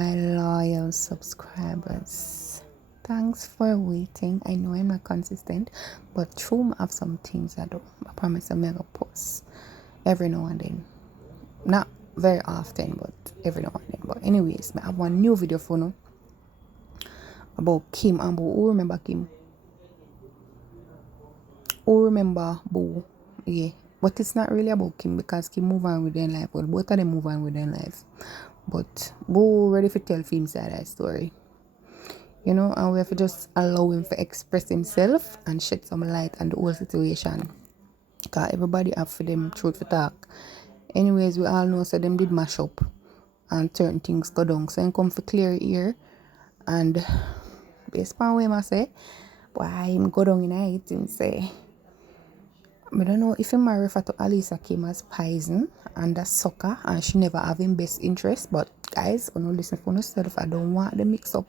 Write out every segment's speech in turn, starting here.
my loyal subscribers. Thanks for waiting. I know I'm not consistent, but true, I have some things I do. I promise I'm gonna post every now and then. Not very often, but every now and then. But anyways, I have one new video for now about Kim and Boo. Who remember Kim? Who remember Boo? Yeah. But it's not really about Kim because Kim move on with their life. Well, both of them move on with their life. But Boo ready for tell film side that story. You know, and we have to just allow him to express himself and shed some light on the whole situation. Because everybody have for them truth for talk. Anyways, we all know so them did mash up and certain things go down. So I come for clear ear and based on what I say, why him go down in it and say I don't know if him refer to Alisa Kim as p0ison and that's sucker and she never have him best interest, but guys, when you listen for yourself, I don't want the mix up.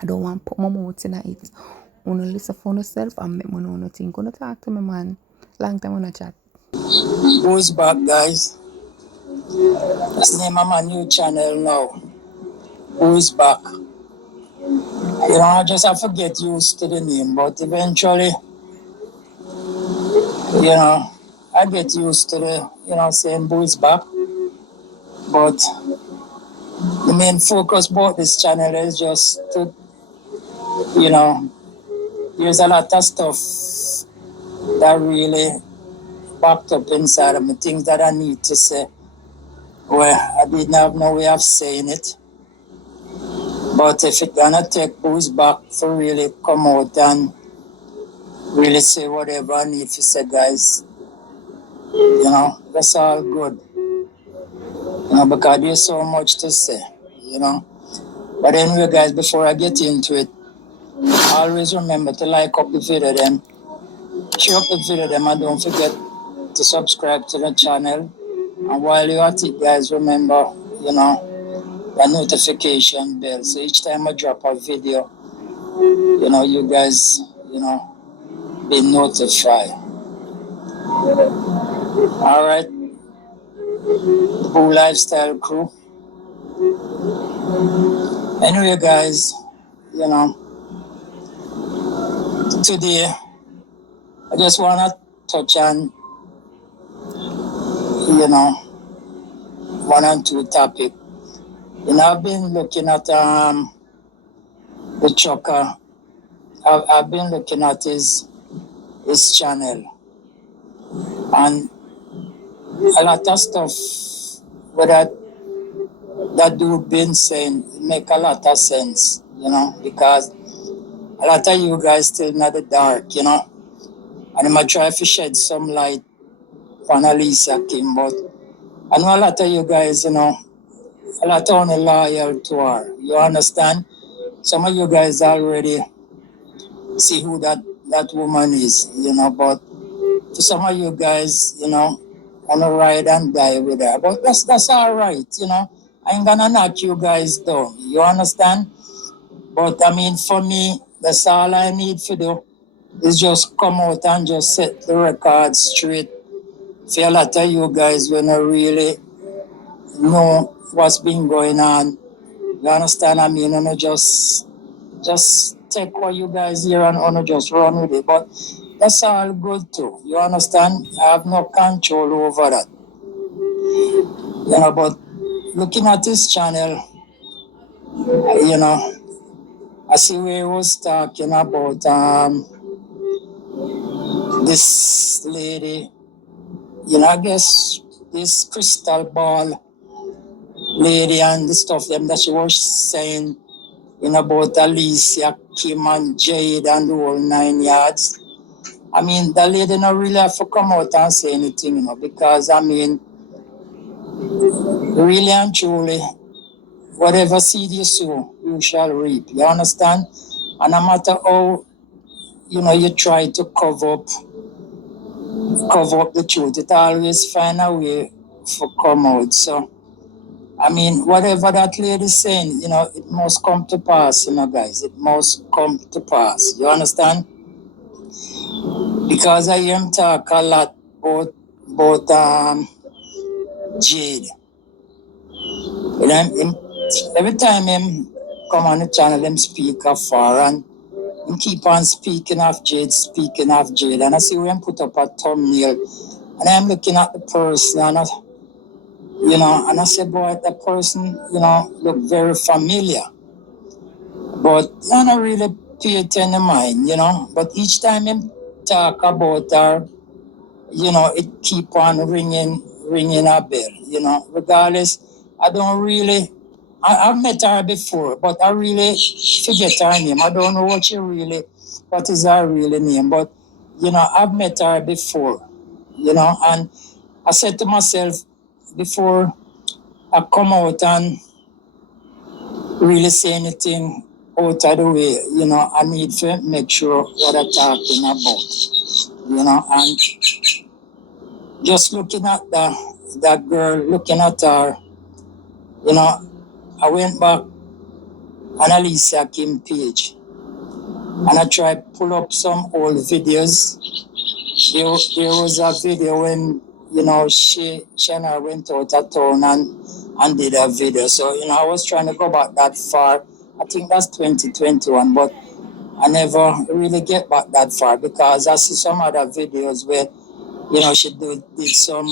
I don't want to put my mouth in it. When you listen for yourself and make me know nothing. Gonna talk to me, man. Long time on a chat. Who's back, guys? That's the name of my new channel now. Who's back? You know, I just have to get used to the name, but eventually, you know, I get used to the, saying who's back. But the main focus about this channel is just to, you know, there's a lot of stuff that really backed up inside of me, things that I need to say, where I didn't have no way of saying it. But if it's gonna take Boo's back to really come out and really say whatever I need to say, guys, that's all good. Because there's so much to say, But anyway, guys, before I get into it, always remember to like up the video then, share up the video then, and don't forget to subscribe to the channel. And while you're at it, guys, remember, the notification bell. So each time I drop a video, you guys, be notified. All right, the Boo Lifestyle crew. Anyway, guys, today I just want to touch on, one and two topic. I've been looking at the Chucker. I've been looking at his channel, and a lot of stuff with that dude been saying make a lot of sense, because a lot of you guys still in the dark, and I'm gonna try to shed some light on Alicia Kim, but I know a lot of you guys, a lot of you loyal to her. You understand? Some of you guys already see who that woman is, but to some of you guys, want to ride and die with her. But that's all right, I ain't gonna knock you guys down. You understand? But I mean, for me, that's all I need to do is just come out and just set the record straight. For a lot of you guys when I really know what's been going on. You understand? I mean, just take what you guys hear and just run with it. But that's all good too. You understand? I have no control over that. But looking at this channel, I see where he was talking about this lady, I guess this crystal ball lady and the stuff them that she was saying, about Alicia, Kim and Jade and the whole 9 yards. I mean, the lady not really have to come out and say anything, because I mean, really and truly, whatever seed you sow, you shall reap. You understand? And no matter how, you try to cover up the truth, it always find a way to come out. So, I mean, whatever that lady is saying, it must come to pass, guys. It must come to pass. You understand? Because I am talk a lot about Jade. every time him come on the channel, him speak afar and him keep on speaking of Jade, speaking of Jade. And I see when put up a thumbnail and I'm looking at the person and and I said, boy, that person, look very familiar. But I don't really pay it any mind, But each time him talk about her, it keep on ringing a bell, Regardless, I don't really, I've met her before, but I really forget her name. I don't know what is her real name, but, I've met her before, and I said to myself before I come out and really say anything out of the way, I need to make sure what I'm talking about, and just looking at that girl, looking at her, I went back on Alicia Kim page and I tried pull up some old videos. There was a video when, she and I went out of town and did a video. So, I was trying to go back that far. I think that's 2021, but I never really get back that far because I see some other videos where, she did some,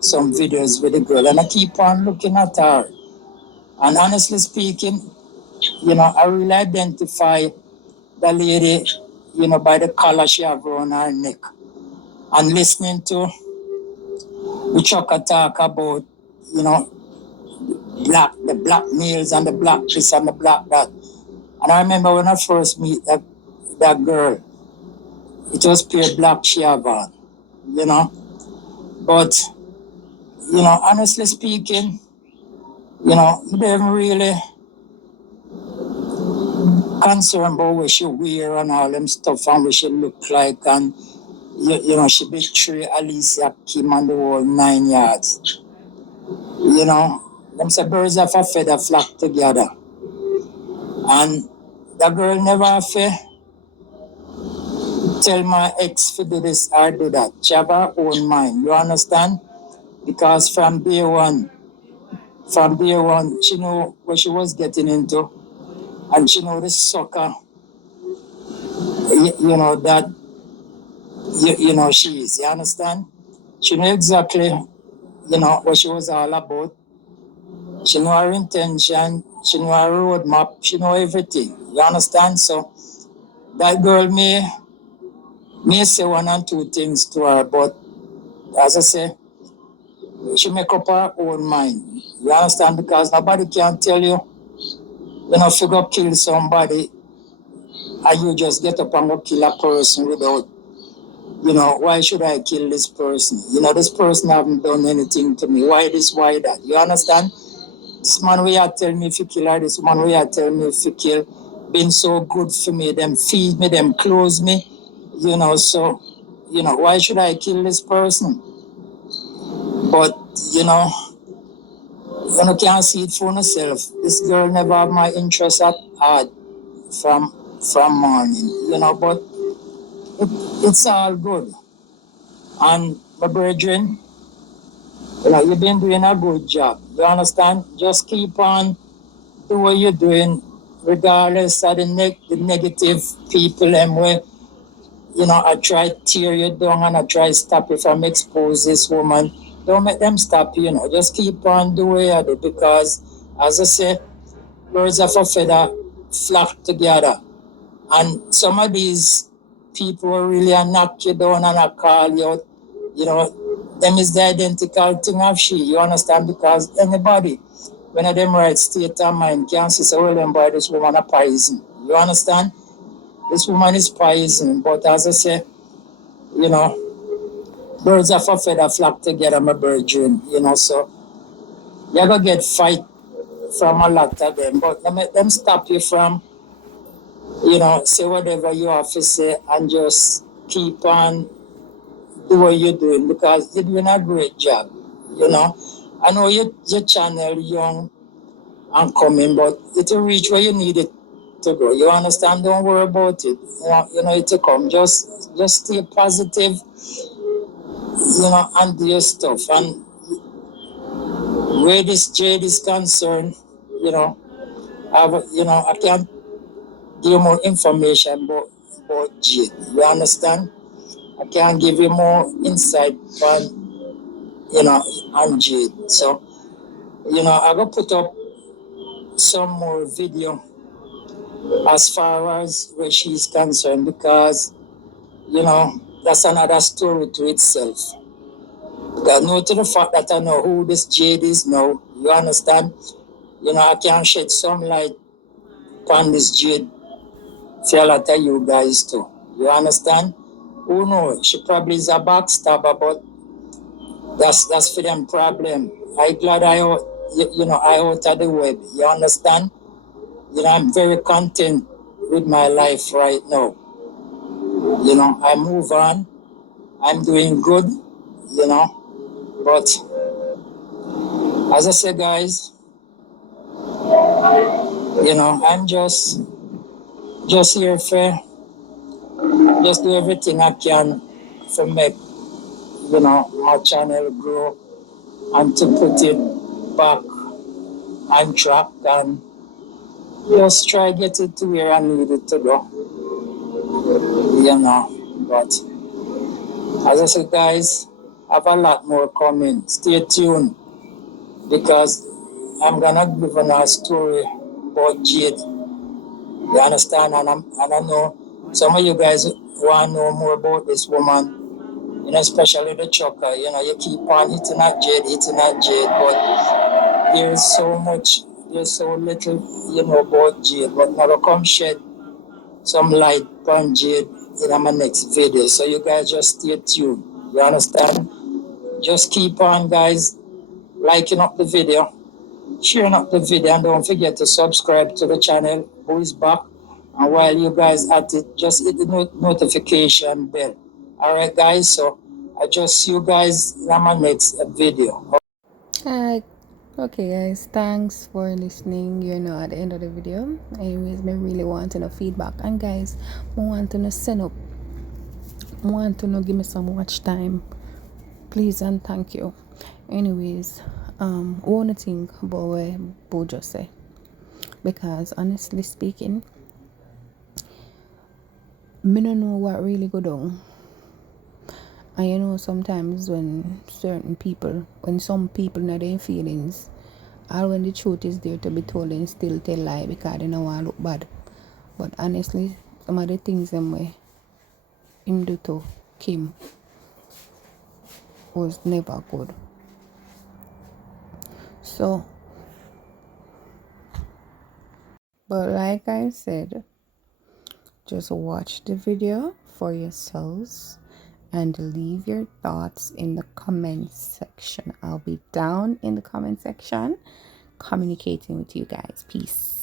some videos with the girl and I keep on looking at her. And honestly speaking, I really identify the lady, by the collar she have around her neck. And listening to the Chucker talk about, the black nails and the black this and the black that. And I remember when I first meet that girl, it was pure black she have on, But, honestly speaking, they don't really concerned about what she wear and all them stuff and what she look like and she betray Alicia Kim and the whole 9 yards. Them say birds of a feather flock together. And that girl never have to tell my ex to do this or do that. She have her own mind. You understand? Because from day one, she know what she was getting into. And she know the sucker, that she is. You understand? She know exactly, what she was all about. She know her intention. She know her roadmap. She know everything. You understand? So that girl may say one and two things to her, but as I say, she make up her own mind. You understand? Because nobody can tell you, if you go kill somebody and you just get up and go kill a person without, why should I kill this person? This person haven't done anything to me. Why this, why that? You understand? This man we are telling me if you kill her, this man we are telling me if you kill, been so good for me, them feed me, them clothe me, so, why should I kill this person? But, you can't see it for yourself. This girl never have my interest at heart from morning, but it's all good. And my brethren, you've been doing a good job. You understand? Just keep on do what you're doing, regardless of the negative people and where, I try to tear you down and I try to stop you from expose this woman. Don't make them stop you, Just keep on doing what you do because, as I say, birds of a feather flock together. And some of these people really knock you down and I call you out, them is the identical thing of she, you understand? Because anybody, when of them right state of mind, can say, well, then boy, this woman a poison. You understand? This woman is poison. But as I say, birds of a feather flock together, my brethren, so you're going to get fight from a lot of them. But they make them stop you from, say whatever you have to say and just keep on do what you're doing because you're doing a great job, I know your channel young and coming, but it will reach where you need it to go. You understand? Don't worry about it. It will come. Just stay positive, and do your stuff. And where this Jade is concerned, I can't give you more information about Jade. You understand? I can't give you more insight on Jade. So, I will put up some more video as far as where she's concerned because, that's another story to itself. Because no to the fact that I know who this Jade is now, you understand? I can shed some light on this Jade for a lot of you guys too. You understand? Who knows? She probably is a backstabber, but that's for them problem. I glad I out of the web. You understand? I'm very content with my life right now. I move on. I'm doing good, But as I said, guys, I'm just here for just do everything I can to make, my channel grow and to put it back on track and just try get it to where I need it to go, But as I said, guys, I have a lot more coming. Stay tuned because I'm gonna give a story about Jade. You understand? And I know some of you guys want to know more about this woman, especially the trucker. You keep on hitting at Jade, but there's so little, about Jade. But now I come shed some light on Jade in my next video. So you guys just stay tuned. You understand? Just keep on, guys, liking up the video, sharing up the video, and don't forget to subscribe to the channel. Who is back? And while you guys at it, just hit the notification bell. All right, guys. So I just see you guys in my next video. Hi. Okay, guys, thanks for listening. You're now at the end of the video. Anyways, me really wanting a feedback, and guys, I want to send up, I want to give me some watch time, please and thank you. Anyways, one thing about what Bo just say, because honestly speaking, me don't know what really go down. And sometimes when some people know their feelings, or when the truth is there to be told and still tell lie because they don't want to look bad. But honestly, some of the things them way him do to Kim was never good. So, but like I said, just watch the video for yourselves and leave your thoughts in the comment section. I'll be down in the comment section communicating with you guys. Peace.